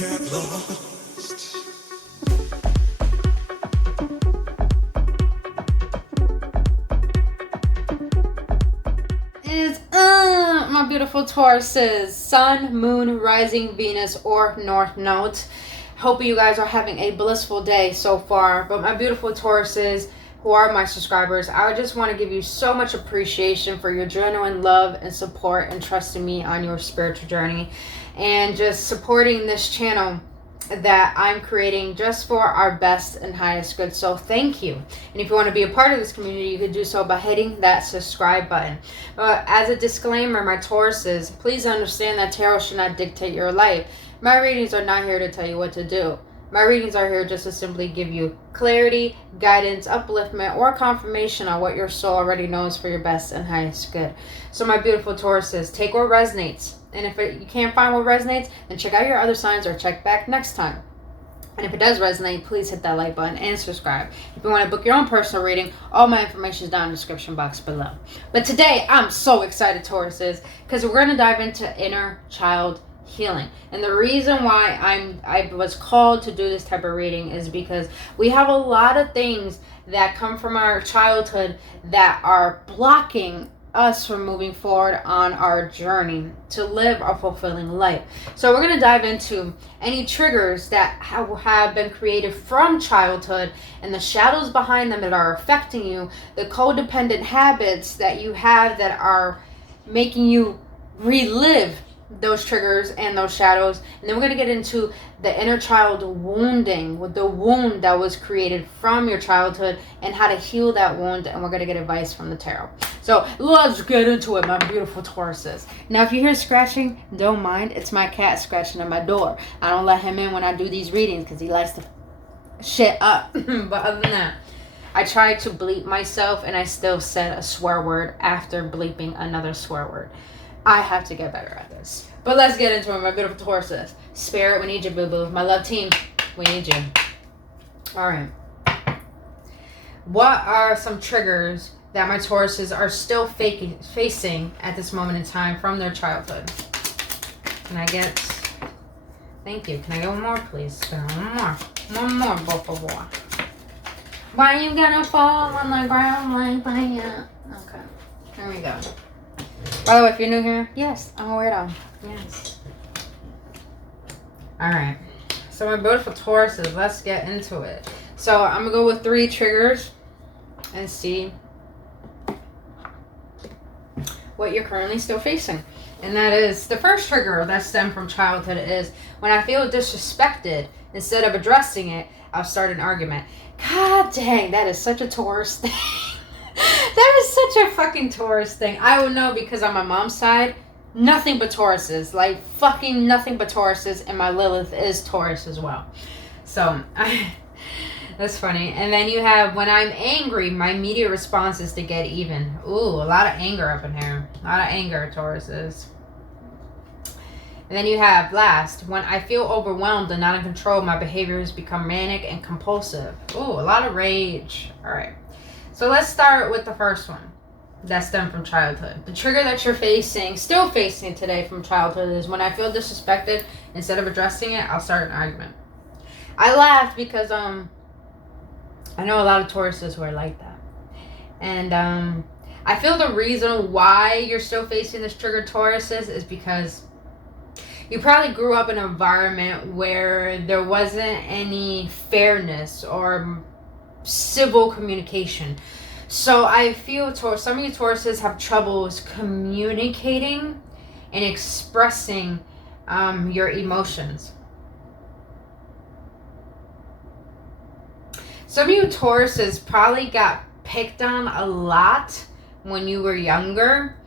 get lost. Is my beautiful Tauruses, Sun, Moon, Rising, Venus, or North Node. Hope you guys are having a blissful day so far. But my beautiful Tauruses, who are my subscribers, I just want to give you so much appreciation for your genuine love and support and trusting me on your spiritual journey and just supporting this channel that I'm creating just for our best and highest good. So thank you. And if you want to be a part of this community, you can do so by hitting that subscribe button. As a disclaimer, my Tauruses, please understand that tarot should not dictate your life. My readings are not here to tell you what to do. My readings are here just to simply give you clarity, guidance, upliftment, or confirmation on what your soul already knows for your best and highest good. So my beautiful Tauruses, take what resonates. And if you can't find what resonates, then check out your other signs or check back next time. And if it does resonate, please hit that like button and subscribe. If you want to book your own personal reading, all my information is down in the description box below. But today, I'm so excited, Tauruses, because we're going to dive into inner child healing. And the reason why I was called to do this type of reading is because we have a lot of things that come from our childhood that are blocking us from moving forward on our journey to live a fulfilling life. So we're going to dive into any triggers that have been created from childhood and the shadows behind them that are affecting you, the codependent habits that you have that are making you relive those triggers and those shadows. And then we're going to get into the inner child wounding, with the wound that was created from your childhood and how to heal that wound. And we're going to get advice from the tarot. So let's get into it, my beautiful Tauruses. Now, if you hear scratching, don't mind. It's my cat scratching at my door. I don't let him in when I do these readings because he likes to shit up. But other than that, I tried to bleep myself and I still said a swear word after bleeping another swear word. I have to get better at this. But let's get into it, my beautiful Tauruses. Spirit, we need you, boo-boo. My love team, we need you. Alright. What are some triggers that my Tauruses are still facing at this moment in time from their childhood? Can I get... Thank you. Can I get one more, please? One more. One more, por favor. Why you gonna fall on the ground like that? Okay. Here we go. By the way, if you're new here, yes, I'm a weirdo. Yes. Alright. So my beautiful Tauruses, let's get into it. So I'm going to go with 3 triggers and see what you're currently still facing. And that is, the first trigger that stemmed from childhood is when I feel disrespected, instead of addressing it, I'll start an argument. God dang, that is such a Taurus thing. That is such a fucking Taurus thing. I would know because on my mom's side, nothing but Tauruses. Like, fucking nothing but Tauruses. And my Lilith is Taurus as well. So, that's funny. And then you have, when I'm angry, my immediate response is to get even. Ooh, a lot of anger up in here. A lot of anger, Tauruses. And then you have, last, when I feel overwhelmed and not in control, my behaviors become manic and compulsive. Ooh, a lot of rage. All right. So let's start with the first one that stemmed from childhood. The trigger that you're facing, still facing today from childhood, is when I feel disrespected, instead of addressing it, I'll start an argument. I laughed because I know a lot of Tauruses who are like that. And I feel the reason why you're still facing this trigger, Tauruses, is because you probably grew up in an environment where there wasn't any fairness or civil communication. So I feel some of you Tauruses have troubles communicating and expressing your emotions. Some of you Tauruses probably got picked on a lot when you were younger,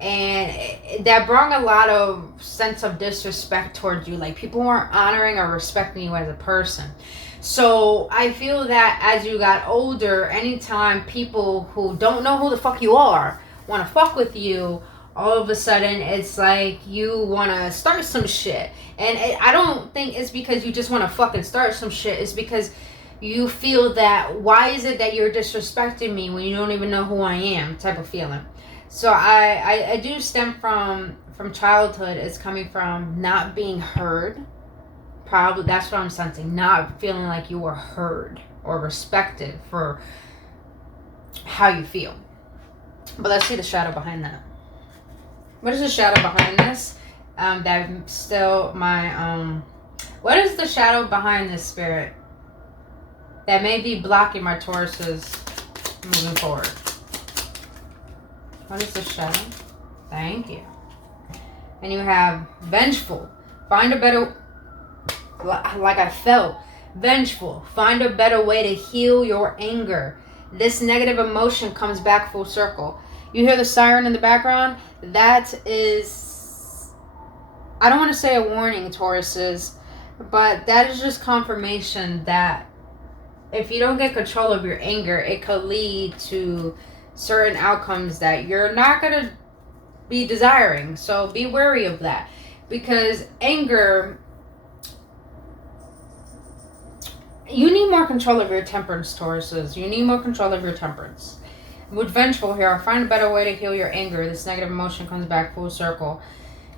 and that brought a lot of sense of disrespect towards you. Like, people weren't honoring or respecting you as a person. So I feel that as you got older, anytime people who don't know who the fuck you are want to fuck with you, all of a sudden it's like you want to start some shit. And I don't think it's because you just want to fucking start some shit. It's because you feel that, why is it that you're disrespecting me when you don't even know who I am, type of feeling. So I do stem from childhood. It's coming from not being heard probably, that's what I'm sensing, not feeling like you were heard or respected for how you feel. But let's see the shadow behind that. What is the shadow behind this? That still my what is the shadow behind this, spirit, that may be blocking my Tauruses moving forward? What is the shadow? Thank you. And you have vengeful. Find a better, like I felt, vengeful. Find a better way to heal your anger. This negative emotion comes back full circle. You hear the siren in the background? That is, I don't want to say a warning, Tauruses, but that is just confirmation that if you don't get control of your anger, it could lead to certain outcomes that you're not going to be desiring. So be wary of that, because anger, you need more control of your temperance, Tauruses. You need more control of your temperance. With vengeful here, find a better way to heal your anger. This negative emotion comes back full circle.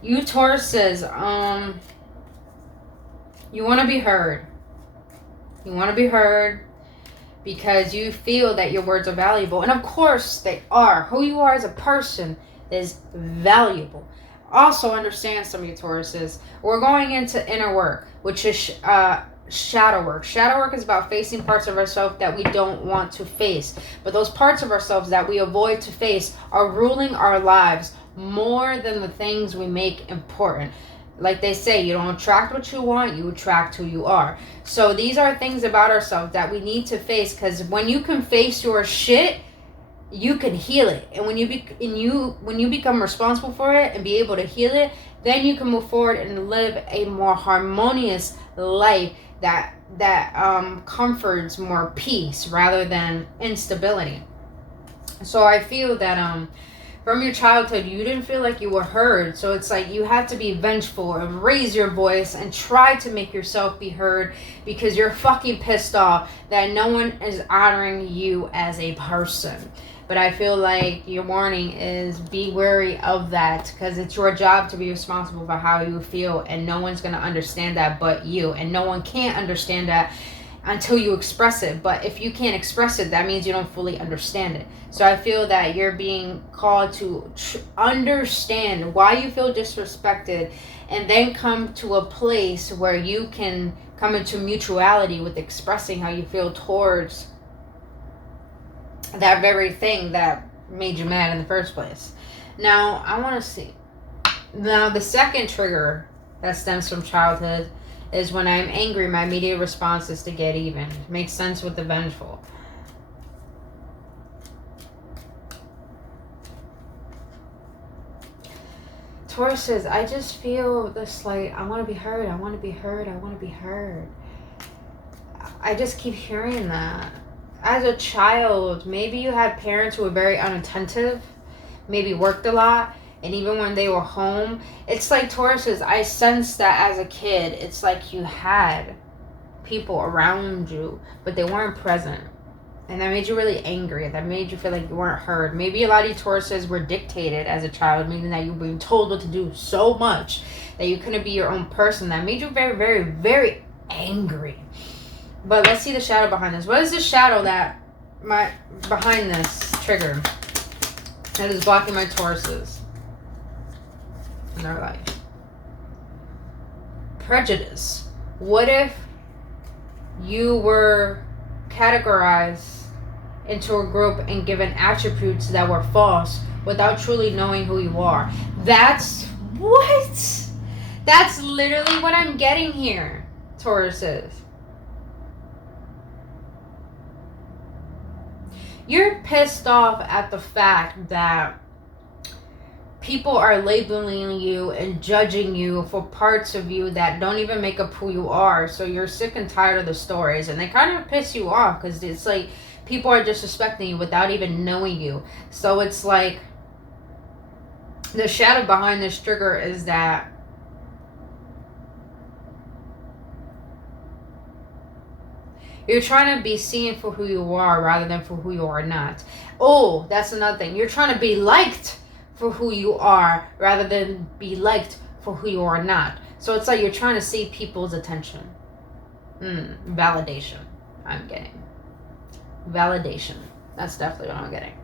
You Tauruses, you want to be heard. You want to be heard because you feel that your words are valuable. And of course they are. Who you are as a person is valuable. Also understand, some of you Tauruses, we're going into inner work, which is shadow work. Shadow work is about facing parts of ourselves that we don't want to face. But those parts of ourselves that we avoid to face are ruling our lives more than the things we make important. Like they say, you don't attract what you want, you attract who you are. So these are things about ourselves that we need to face, because when you can face your shit, you can heal it. And when you become responsible for it and be able to heal it, then you can move forward and live a more harmonious life that comforts more peace rather than instability. So I feel that from your childhood, you didn't feel like you were heard. So it's like you had to be vengeful and raise your voice and try to make yourself be heard, because you're fucking pissed off that no one is honoring you as a person. But I feel like your warning is be wary of that, because it's your job to be responsible for how you feel, and no one's going to understand that but you. And no one can't understand that until you express it. But if you can't express it, that means you don't fully understand it. So I feel that you're being called to understand why you feel disrespected, and then come to a place where you can come into mutuality with expressing how you feel towards that very thing that made you mad in the first place. Now, I want to see. Now, the second trigger that stems from childhood is when I'm angry, my immediate response is to get even. Makes sense with the vengeful. Taurus says, I just feel this, like, I want to be heard, I want to be heard, I want to be heard. I just keep hearing that. As a child, maybe you had parents who were very unattentive, maybe worked a lot, and even when they were home, it's like, Tauruses, I sensed that as a kid. It's like you had people around you, but they weren't present. And that made you really angry. That made you feel like you weren't heard. Maybe a lot of you Tauruses were dictated as a child, meaning that you were being told what to do so much that you couldn't be your own person. That made you very, very, very angry. But let's see the shadow behind this. What is the shadow that behind this trigger that is blocking my Tauruses in their life? Prejudice. What if you were categorized into a group and given attributes that were false without truly knowing who you are? That's what? That's literally what I'm getting here, Tauruses. You're pissed off at the fact that people are labeling you and judging you for parts of you that don't even make up who you are. So you're sick and tired of the stories, and they kind of piss you off because it's like people are disrespecting you without even knowing you. So it's like the shadow behind this trigger is that you're trying to be seen for who you are rather than for who you are not. Oh, that's another thing. You're trying to be liked for who you are rather than be liked for who you are not. So it's like you're trying to see people's attention. Validation. I'm getting. Validation. That's definitely what I'm getting.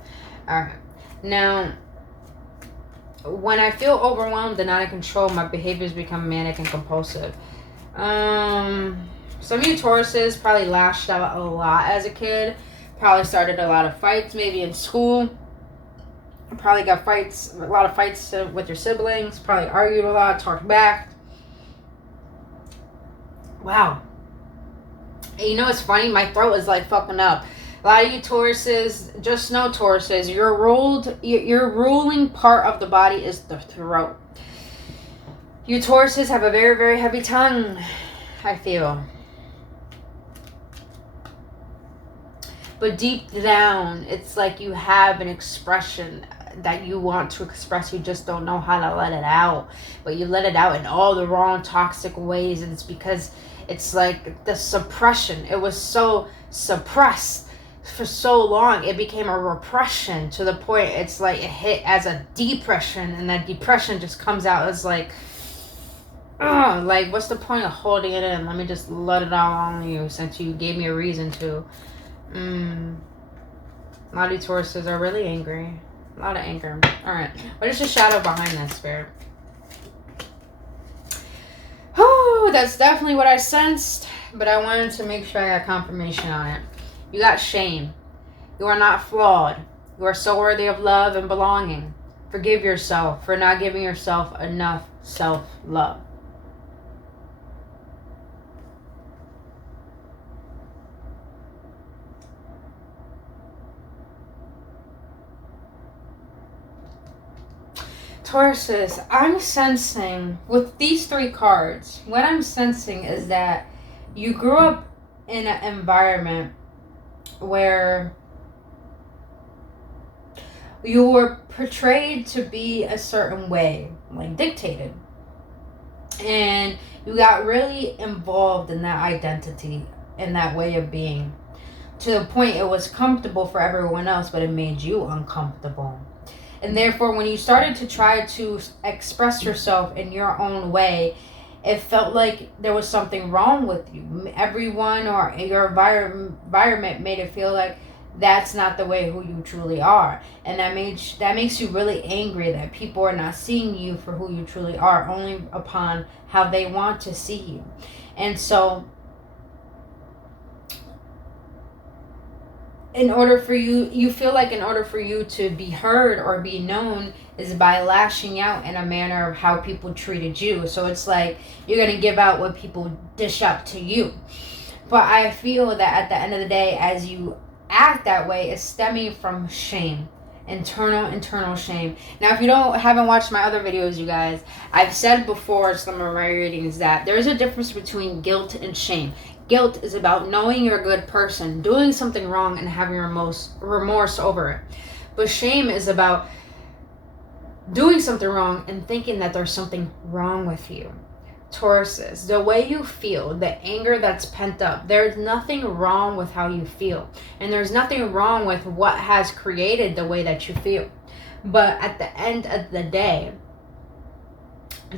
Alright. Now, when I feel overwhelmed and out of control, my behaviors become manic and compulsive. Some of you Tauruses probably lashed out a lot as a kid. Probably started a lot of fights, maybe in school. Probably got a lot of fights with your siblings. Probably argued a lot, talked back. Wow. And you know what's funny? My throat is like fucking up. A lot of you Tauruses, just know Tauruses, your ruling part of the body is the throat. You Tauruses have a very, very heavy tongue, I feel. But deep down, it's like you have an expression that you want to express. You just don't know how to let it out. But you let it out in all the wrong toxic ways. And it's because it's like the suppression. It was so suppressed for so long. It became a repression to the point it's like it hit as a depression. And that depression just comes out as like, like what's the point of holding it in? Let me just let it all on you since you gave me a reason to. A lot of Tauruses are really angry. A lot of anger. Alright. What is the shadow behind that, Spirit? Oh, that's definitely what I sensed. But I wanted to make sure I got confirmation on it. You got shame. You are not flawed. You are so worthy of love and belonging. Forgive yourself for not giving yourself enough self-love. Tauruses, I'm sensing with these 3 cards, what I'm sensing is that you grew up in an environment where you were portrayed to be a certain way, like dictated. And you got really involved in that identity, in that way of being, to the point it was comfortable for everyone else, but it made you uncomfortable. And therefore, when you started to try to express yourself in your own way, it felt like there was something wrong with you. Everyone or your environment made it feel like that's not the way who you truly are. And that makes you really angry that people are not seeing you for who you truly are, only upon how they want to see you. And so, you feel like in order for you to be heard or be known is by lashing out in a manner of how people treated you. So it's like you're going to give out what people dish out to you. But I feel that at the end of the day, as you act that way, it's stemming from shame. Internal shame. Now, if you haven't watched my other videos, you guys, I've said before some of my readings that there's a difference between guilt and shame. Guilt is about knowing you're a good person, doing something wrong, and having remorse over it. But shame is about doing something wrong and thinking that there's something wrong with you. Tauruses, the way you feel, the anger that's pent up, there's nothing wrong with how you feel. And there's nothing wrong with what has created the way that you feel. But at the end of the day,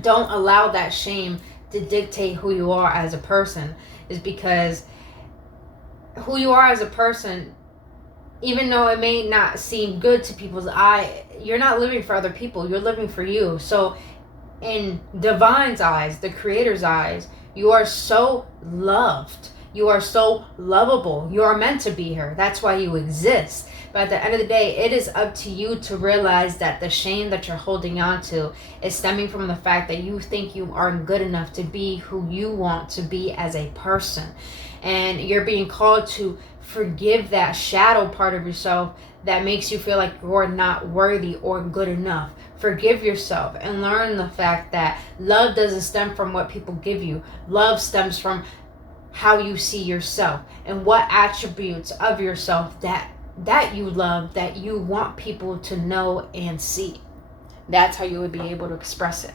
don't allow that shame to dictate who you are as a person. Is because who you are as a person, even though it may not seem good to people's eye, you're not living for other people, you're living for you. So in Divine's eyes, the Creator's eyes, you are so loved. You are so lovable. You are meant to be here. That's why you exist. But at the end of the day, it is up to you to realize that the shame that you're holding on to is stemming from the fact that you think you aren't good enough to be who you want to be as a person. And you're being called to forgive that shadow part of yourself that makes you feel like you're not worthy or good enough. Forgive yourself and learn the fact that love doesn't stem from what people give you. Love stems from how you see yourself and what attributes of yourself that you love, that you want people to know and see. That's how you would be able to express it.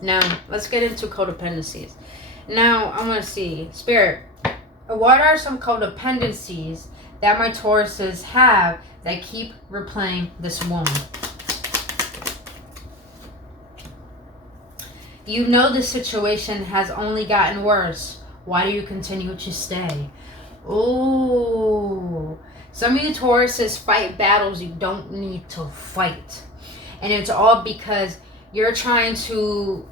Now, let's get into codependencies. Now, I want to see, Spirit, what are some codependencies that my Tauruses have that keep replaying this wound? You know the situation has only gotten worse. Why do you continue to stay? Ooh. Some of you Tauruses fight battles you don't need to fight. And it's all because you're trying to...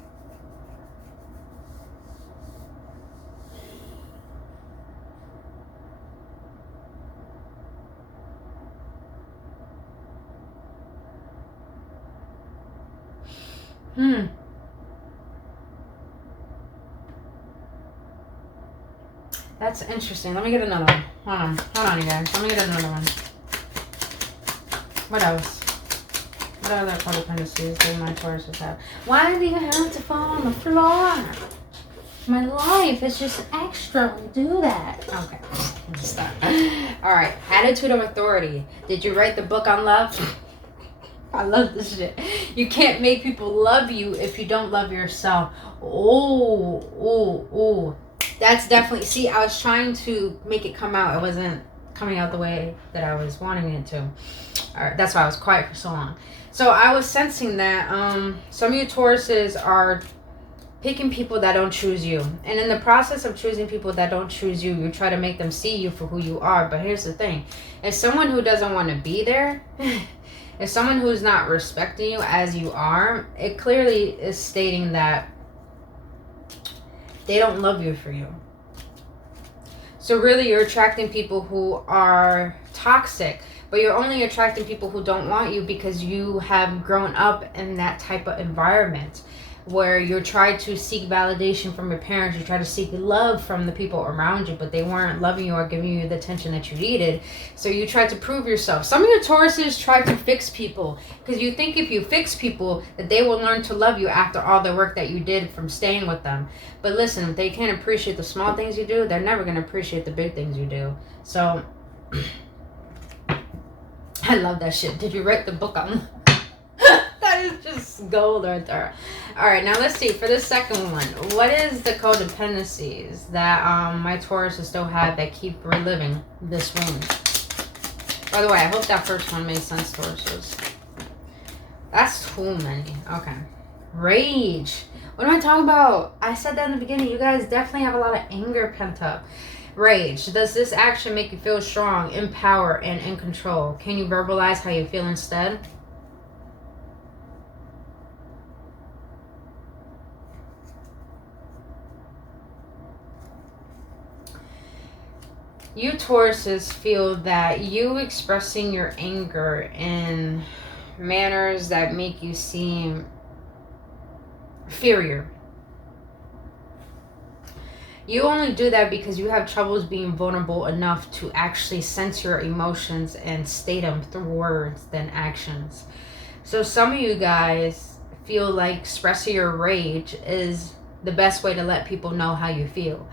That's interesting. Let me get another one. Hold on, you guys. Let me get another one. What else? What other codependencies do my Tauruses have? Why do you have to fall on the floor? My life is just extra when you do that. Okay, stop. All right, attitude of authority. Did you write the book on love? I love this shit. You can't make people love you if you don't love yourself. Oh. That's definitely... See, I was trying to make it come out. It wasn't coming out the way that I was wanting it to. All right, that's why I was quiet for so long. So I was sensing that some of you Tauruses are picking people that don't choose you. And in the process of choosing people that don't choose you, you try to make them see you for who you are. But here's the thing. If someone who doesn't want to be there... if someone who's not respecting you as you are, it clearly is stating that they don't love you for you. So really, you're attracting people who are toxic, but you're only attracting people who don't want you because you have grown up in that type of environment where you're trying to seek validation from your parents. You try to seek love from the people around you, but they weren't loving you or giving you the attention that you needed. So you tried to prove yourself. Some of your Tauruses try to fix people because you think if you fix people that they will learn to love you after all the work that you did from staying with them. But listen, if they can't appreciate the small things you do, they're never going to appreciate the big things you do. So I love that shit. Did you write the book on... That is just gold right there. All right, now let's see. For the second one, what is the codependencies that my Tauruses still have that keep reliving this wound? By the way, I hope that first one made sense, Tauruses. That's too many. Okay. Rage. What am I talking about? I said that in the beginning. You guys definitely have a lot of anger pent up. Rage. Does this action make you feel strong, in power, and in control? Can you verbalize how you feel instead? You Tauruses feel that you expressing your anger in manners that make you seem inferior. You only do that because you have troubles being vulnerable enough to actually sense your emotions and state them through words than actions. So some of you guys feel like expressing your rage is the best way to let people know how you feel.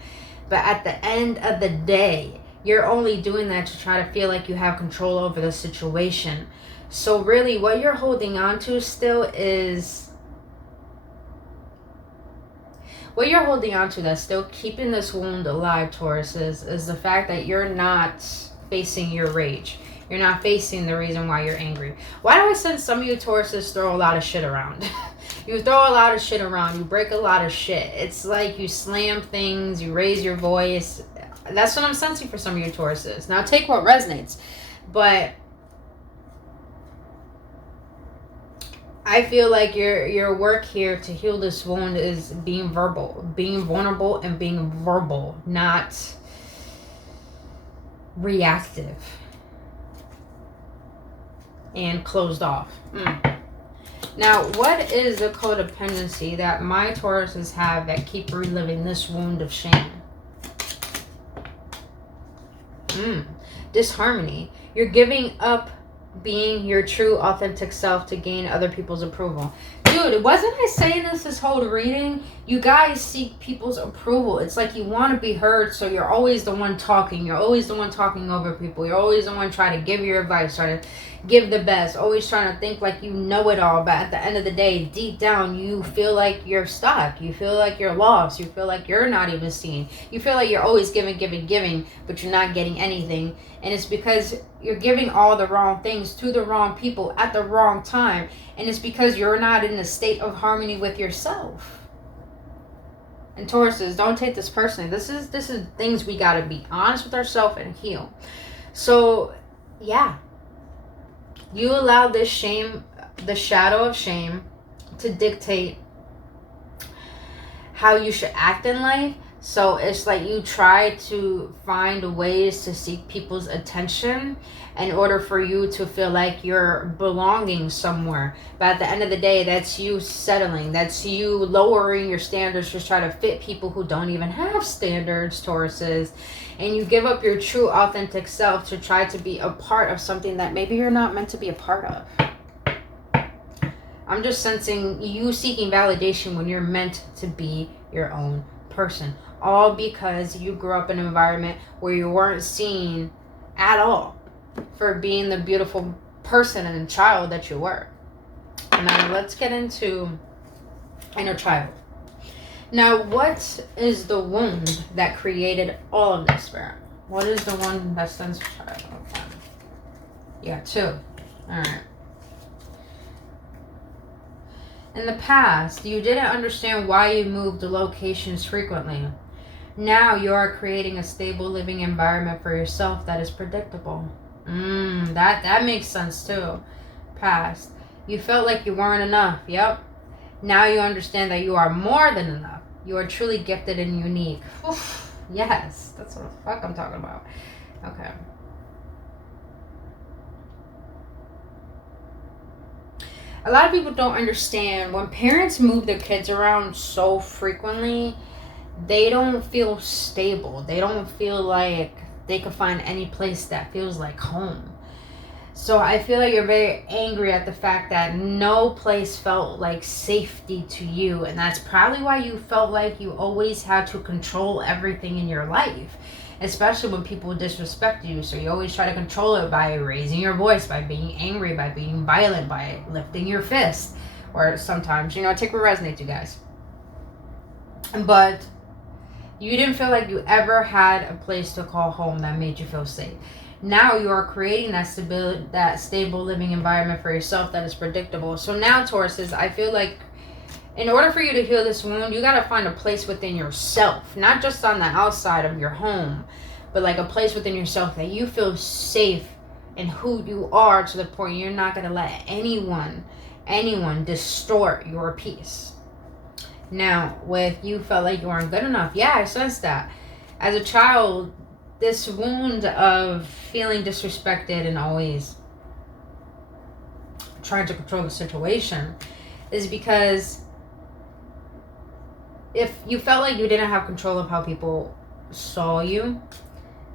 But at the end of the day, you're only doing that to try to feel like you have control over the situation. So really what you're holding on to still is... What you're holding on to that's still keeping this wound alive, Tauruses, is the fact that you're not facing your rage. You're not facing the reason why you're angry. Why do I sense some of you Tauruses throw a lot of shit around? You throw a lot of shit around. You break a lot of shit. It's like you slam things. You raise your voice. That's what I'm sensing for some of you Tauruses. Now take what resonates. But I feel like your work here to heal this wound is being verbal, being vulnerable, and being verbal, not reactive and closed off. Now, what is the codependency that my Tauruses have that keep reliving this wound of shame? Disharmony. You're giving up being your true authentic self to gain other people's approval. Dude, wasn't I saying this whole reading? You guys seek people's approval. It's like you want to be heard, so you're always the one talking. You're always the one talking over people. You're always the one trying to give your advice, trying to give the best, always trying to think like you know it all. But at the end of the day, deep down, you feel like you're stuck. You feel like you're lost. You feel like you're not even seen. You feel like you're always giving, but you're not getting anything. And it's because you're giving all the wrong things to the wrong people at the wrong time. And it's because you're not in a state of harmony with yourself. And Tauruses, don't take this personally. This is things we gotta be honest with ourselves and heal. So, yeah. You allow this shame, the shadow of shame, to dictate how you should act in life. So it's like you try to find ways to seek people's attention in order for you to feel like you're belonging somewhere. But at the end of the day, that's you settling. That's you lowering your standards to try to fit people who don't even have standards, Tauruses. And you give up your true authentic self to try to be a part of something that maybe you're not meant to be a part of. I'm just sensing you seeking validation when you're meant to be your own person. All because you grew up in an environment where you weren't seen at all for being the beautiful person and child that you were. Now let's get into inner child. Now, what is the wound that created all of this, Spirit? What is the one that stands for child? Okay. Yeah, 2. All right. In the past, you didn't understand why you moved locations frequently. Now you are creating a stable living environment for yourself that is predictable. That makes sense too. Past. You felt like you weren't enough. Yep. Now you understand that you are more than enough. You are truly gifted and unique. Oof, yes. That's what the fuck I'm talking about. Okay. A lot of people don't understand when parents move their kids around so frequently, they don't feel stable. They don't feel like they can find any place that feels like home. So I feel like you're very angry at the fact that no place felt like safety to you. And that's probably why you felt like you always had to control everything in your life. Especially when people disrespect you. So you always try to control it by raising your voice, by being angry, by being violent, by lifting your fist. Or sometimes, take what resonates, you guys. But you didn't feel like you ever had a place to call home that made you feel safe. Now you are creating that stable living environment for yourself that is predictable. So now, Tauruses, I feel like in order for you to heal this wound, you got to find a place within yourself, not just on the outside of your home, but like a place within yourself that you feel safe in who you are, to the point you're not going to let anyone distort your peace. Now, with you felt like you weren't good enough. Yeah, I sense that. As a child, this wound of feeling disrespected and always trying to control the situation is because if you felt like you didn't have control of how people saw you,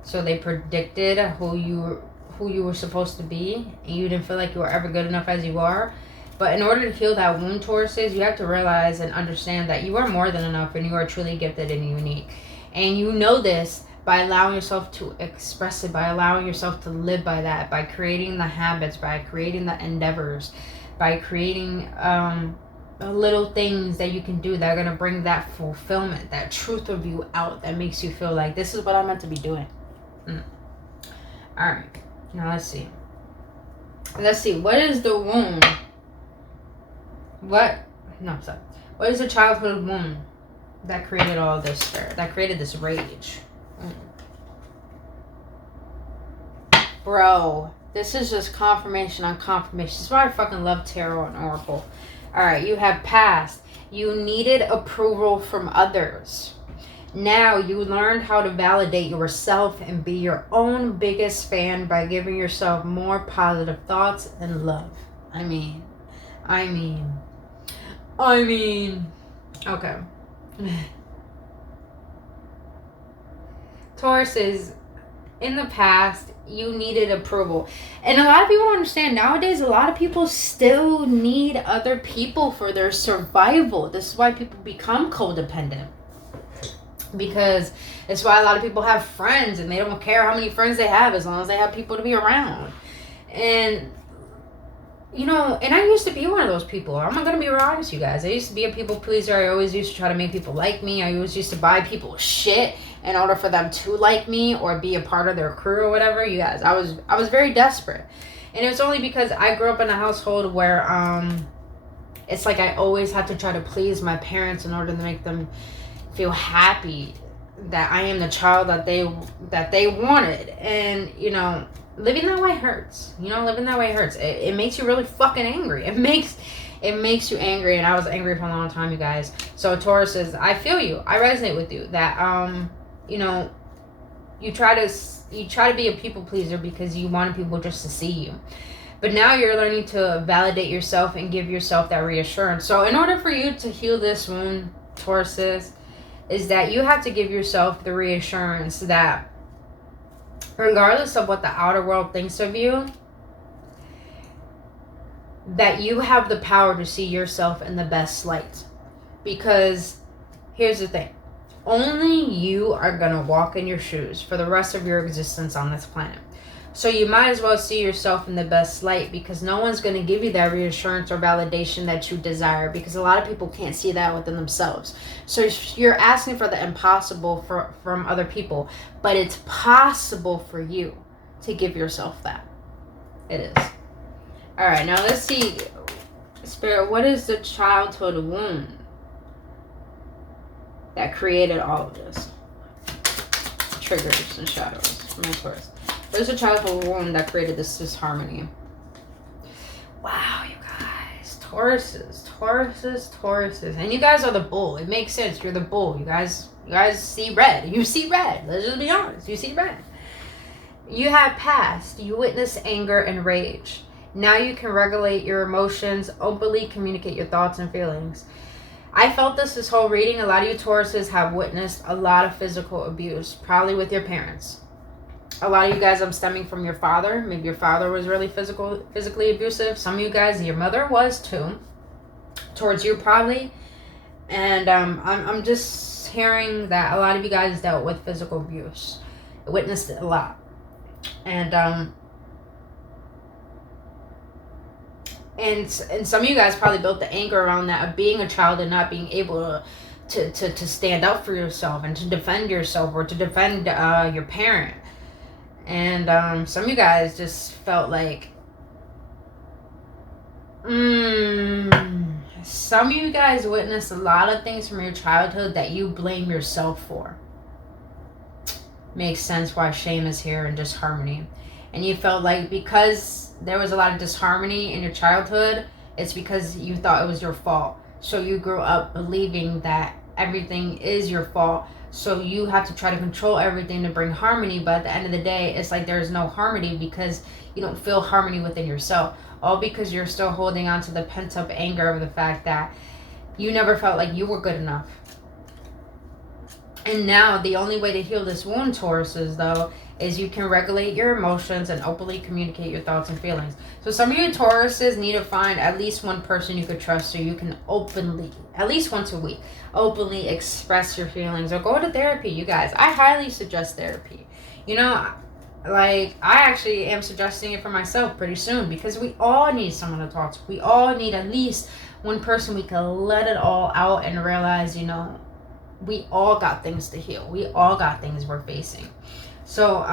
so they predicted who you were supposed to be, and you didn't feel like you were ever good enough as you are. But in order to heal that wound, Tauruses, you have to realize and understand that you are more than enough and you are truly gifted and unique. And you know this by allowing yourself to express it, by allowing yourself to live by that, by creating the habits, by creating the endeavors, by creating little things that you can do that are going to bring that fulfillment, that truth of you out, that makes you feel like this is what I'm meant to be doing. Alright, now let's see. What is the wound? What is the childhood wound that created all this spirit, that created this rage? Bro, this is just confirmation on confirmation. This is why I fucking love tarot and oracle. Alright, you have past. You needed approval from others. Now you learned how to validate yourself and be your own biggest fan by giving yourself more positive thoughts and love. I mean. Okay. Taurus is, in the past, you needed approval. And a lot of people don't understand. Nowadays, a lot of people still need other people for their survival. This is why people become codependent. Because it's why a lot of people have friends and they don't care how many friends they have as long as they have people to be around. And and I used to be one of those people. I'm not going to be real honest, you guys. I used to be a people pleaser. I always used to try to make people like me. I always used to buy people shit in order for them to like me or be a part of their crew or whatever. You guys, I was very desperate. And it was only because I grew up in a household where it's like I always had to try to please my parents in order to make them feel happy that I am the child that they wanted. And you know, living that way hurts. You know, living that way hurts. It makes you really fucking angry. It makes you angry, and I was angry for a long time, you guys. So Tauruses, I feel you. I resonate with you that you know, you try to be a people pleaser because you wanted people just to see you. But now you're learning to validate yourself and give yourself that reassurance. So in order for you to heal this wound, Tauruses, is that you have to give yourself the reassurance that regardless of what the outer world thinks of you, that you have the power to see yourself in the best light. Because here's the thing. Only you are going to walk in your shoes for the rest of your existence on this planet. So you might as well see yourself in the best light, because no one's going to give you that reassurance or validation that you desire, because a lot of people can't see that within themselves. So you're asking for the impossible from other people, but it's possible for you to give yourself that. It is. All right, now let's see, Spirit, what is the childhood wound that created all of this? Triggers and shadows for my Taurus. There's a childhood wound that created this disharmony. Wow, you guys. Tauruses. And you guys are the bull. It makes sense. You're the bull. You guys see red. You see red. Let's just be honest. You see red. You have passed. You witness anger and rage. Now you can regulate your emotions, openly communicate your thoughts and feelings. I felt this whole reading. A lot of you Tauruses have witnessed a lot of physical abuse, probably with your parents. A lot of you guys, I'm stemming from your father. Maybe your father was really physically abusive. Some of you guys, your mother was too, towards you probably. And I'm just hearing that a lot of you guys dealt with physical abuse, witnessed it a lot. And some of you guys probably built the anger around that of being a child and not being able to stand up for yourself and to defend yourself or to defend your parent. And some of you guys just felt like some of you guys witnessed a lot of things from your childhood that you blame yourself for. Makes sense why shame is here and disharmony. And you felt like because there was a lot of disharmony in your childhood, it's because you thought it was your fault. So you grew up believing that everything is your fault. So you have to try to control everything to bring harmony. But at the end of the day, it's like there's no harmony because you don't feel harmony within yourself. All because you're still holding on to the pent-up anger of the fact that you never felt like you were good enough. And now the only way to heal this wound, Tauruses, though, is you can regulate your emotions and openly communicate your thoughts and feelings. So some of you Tauruses need to find at least one person you could trust so you can openly, at least once a week, openly express your feelings or go to therapy, you guys. I highly suggest therapy. You know, like, I actually am suggesting it for myself pretty soon because we all need someone to talk to. We all need at least one person we can let it all out and realize, you know, we all got things to heal. We all got things we're facing. So,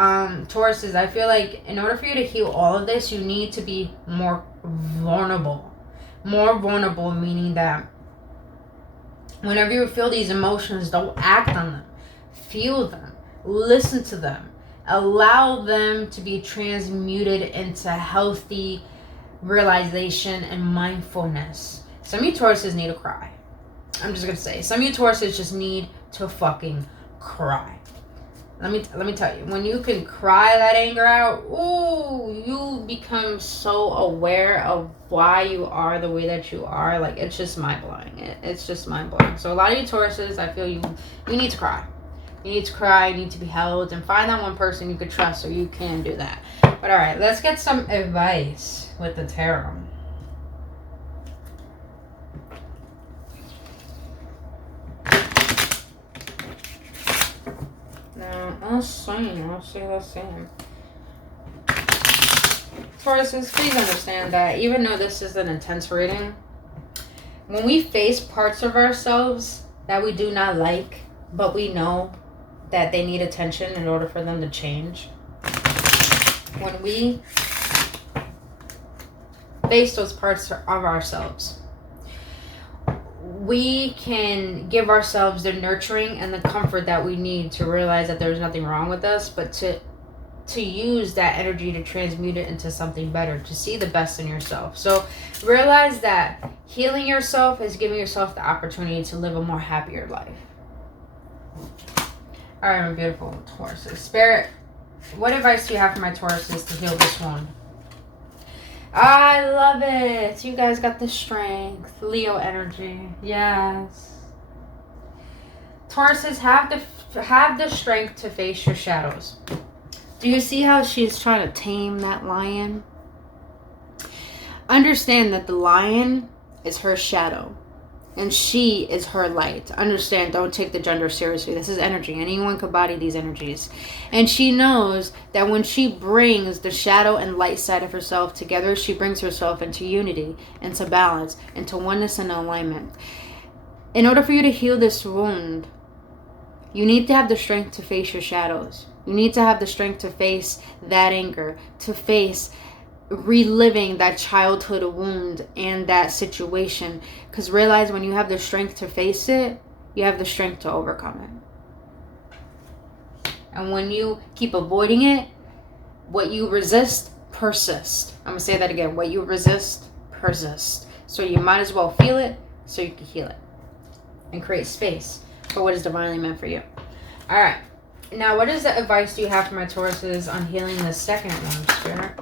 Tauruses, I feel like in order for you to heal all of this, you need to be more vulnerable. More vulnerable, meaning that whenever you feel these emotions, don't act on them. Feel them. Listen to them. Allow them to be transmuted into healthy realization and mindfulness. Some of you Tauruses need to cry. I'm just going to say, some of you Tauruses just need to fucking cry. Let me tell you, when you can cry that anger out, ooh, you become so aware of why you are the way that you are. Like, it's just mind-blowing. It's just mind-blowing. So a lot of you Tauruses, I feel you need to cry. You need to cry, you need to be held, and find that one person you could trust so you can do that. But all right, let's get some advice with the tarot. Let's see. Tauruses, please understand that even though this is an intense reading, when we face parts of ourselves that we do not like, but we know that they need attention in order for them to change, when we face those parts of ourselves, we can give ourselves the nurturing and the comfort that we need to realize that there's nothing wrong with us, but to use that energy to transmute it into something better, to see the best in yourself. So realize that healing yourself is giving yourself the opportunity to live a more happier life. All right, my beautiful Tauruses. Spirit, what advice do you have for my Tauruses to heal this wound? I love it. You guys got the strength. Leo energy. Yes. Tauruses, have the strength to face your shadows. Do you see how she's trying to tame that lion? Understand that the lion is her shadow and she is her light. Understand, don't take the gender seriously. This is energy. Anyone could body these energies. And she knows that when she brings the shadow and light side of herself together, she brings herself into unity, into balance, into oneness and alignment. In order for you to heal this wound, you need to have the strength to face your shadows. You need to have the strength to face that anger, to face reliving that childhood wound and that situation. Because realize when you have the strength to face it, you have the strength to overcome it. And when you keep avoiding it, what you resist persists. I'm going to say that again. What you resist persists. So you might as well feel it so you can heal it and create space for what is divinely meant for you. All right. Now, what is the advice do you have for my Tauruses on healing the second one, Spirit?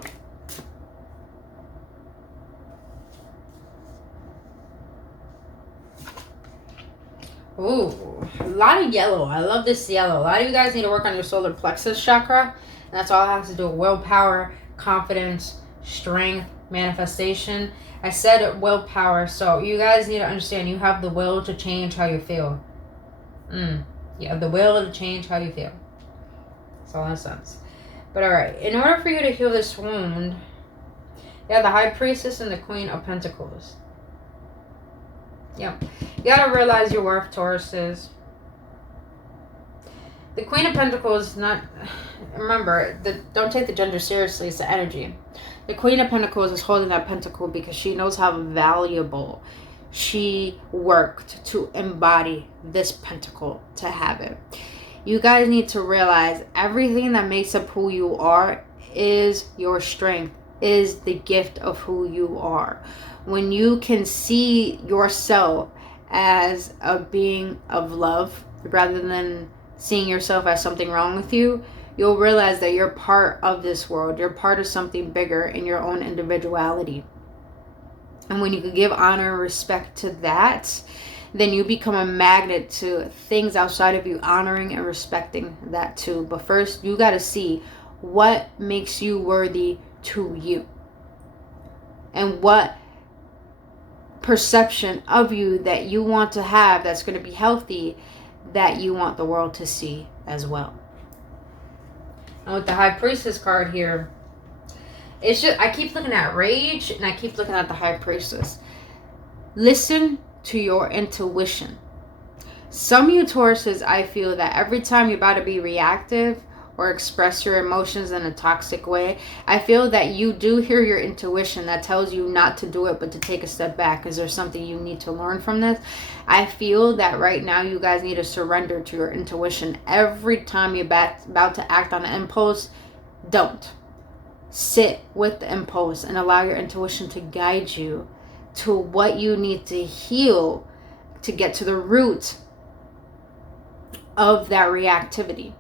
Ooh, a lot of yellow. I love this yellow. A lot of you guys need to work on your solar plexus chakra. And that's all it has to do with willpower, confidence, strength, manifestation. I said willpower, so you guys need to understand you have the will to change how you feel. You have the will to change how you feel. That's all that sense. But alright, in order for you to heal this wound, you have the High Priestess and the Queen of Pentacles. Yep. You gotta realize your worth, Tauruses. The Queen of Pentacles, remember, don't take the gender seriously, it's the energy. The Queen of Pentacles is holding that pentacle because she knows how valuable she worked to embody this pentacle, to have it. You guys need to realize everything that makes up who you are is your strength, is the gift of who you are. When you can see yourself as a being of love rather than seeing yourself as something wrong with you, you'll realize that you're part of this world. You're part of something bigger in your own individuality. And when you can give honor and respect to that, then you become a magnet to things outside of you, honoring and respecting that too. But first, you got to see what makes you worthy to you. And what perception of you that you want to have that's going to be healthy, that you want the world to see as well. And with the High Priestess card here, it's just, I keep looking at rage and I keep looking at the High Priestess. Listen to your intuition. Some of you Tauruses, I feel that every time you're about to be reactive or express your emotions in a toxic way, I feel that you do hear your intuition that tells you not to do it, but to take a step back. Is there something you need to learn from this? I feel that right now you guys need to surrender to your intuition. Every time you're about to act on an impulse, don't. Sit with the impulse and allow your intuition to guide you to what you need to heal to get to the root of that reactivity.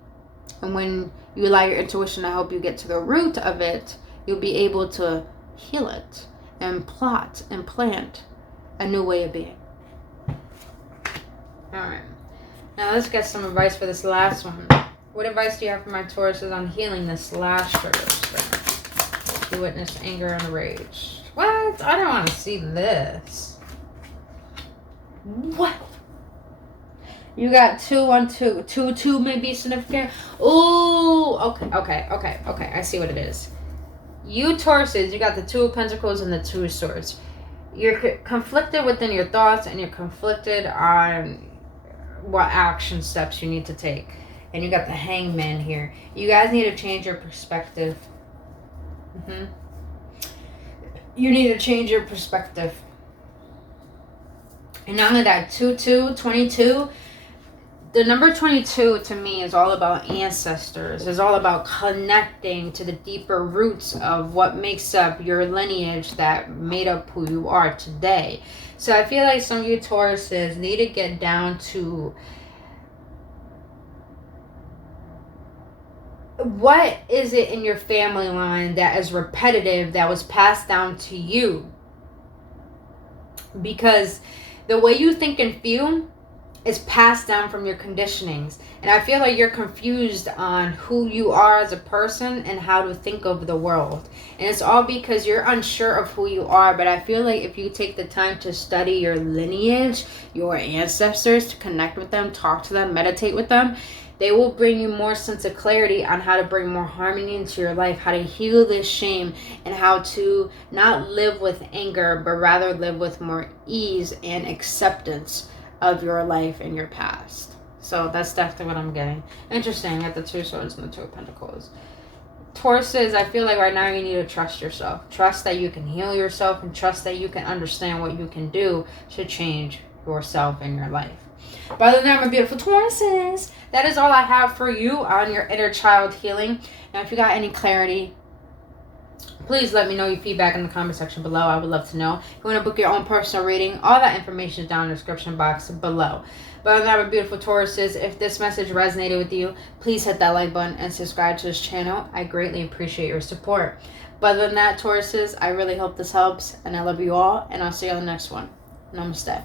And when you allow your intuition to help you get to the root of it, you'll be able to heal it and plot and plant a new way of being. Alright. Now let's get some advice for this last one. What advice do you have for my Tauruses on healing this last trigger? You witness anger and rage. What? I don't want to see this. What? You got 2 on 2. 2 may be significant. Ooh, okay. I see what it is. You Tauruses, you got the 2 of Pentacles and the 2 of Swords. You're conflicted within your thoughts and you're conflicted on what action steps you need to take. And you got the Hangman here. You guys need to change your perspective. You need to change your perspective. And not only that, 22, the number 22 to me is all about ancestors. It's all about connecting to the deeper roots of what makes up your lineage that made up who you are today. So I feel like some of you Tauruses need to get down to what is it in your family line that is repetitive, that was passed down to you. Because the way you think and feel is passed down from your conditionings. And I feel like you're confused on who you are as a person and how to think of the world. And it's all because you're unsure of who you are. But I feel like if you take the time to study your lineage, your ancestors, to connect with them, talk to them, meditate with them, they will bring you more sense of clarity on how to bring more harmony into your life, how to heal this shame, and how to not live with anger, but rather live with more ease and acceptance of your life and your past. So that's definitely what I'm getting. Interesting, at the 2 Swords and the 2 of Pentacles. Tauruses, I feel like right now you need to trust yourself. Trust that you can heal yourself, and trust that you can understand what you can do to change yourself and your life. But other than that, my beautiful Tauruses, that is all I have for you on your inner child healing. Now, if you got any clarity, please let me know your feedback in the comment section below. I would love to know. If you want to book your own personal reading, all that information is down in the description box below. But other than that, my beautiful Tauruses, if this message resonated with you, please hit that like button and subscribe to this channel. I greatly appreciate your support. But other than that, Tauruses, I really hope this helps, and I love you all, and I'll see you on the next one. Namaste.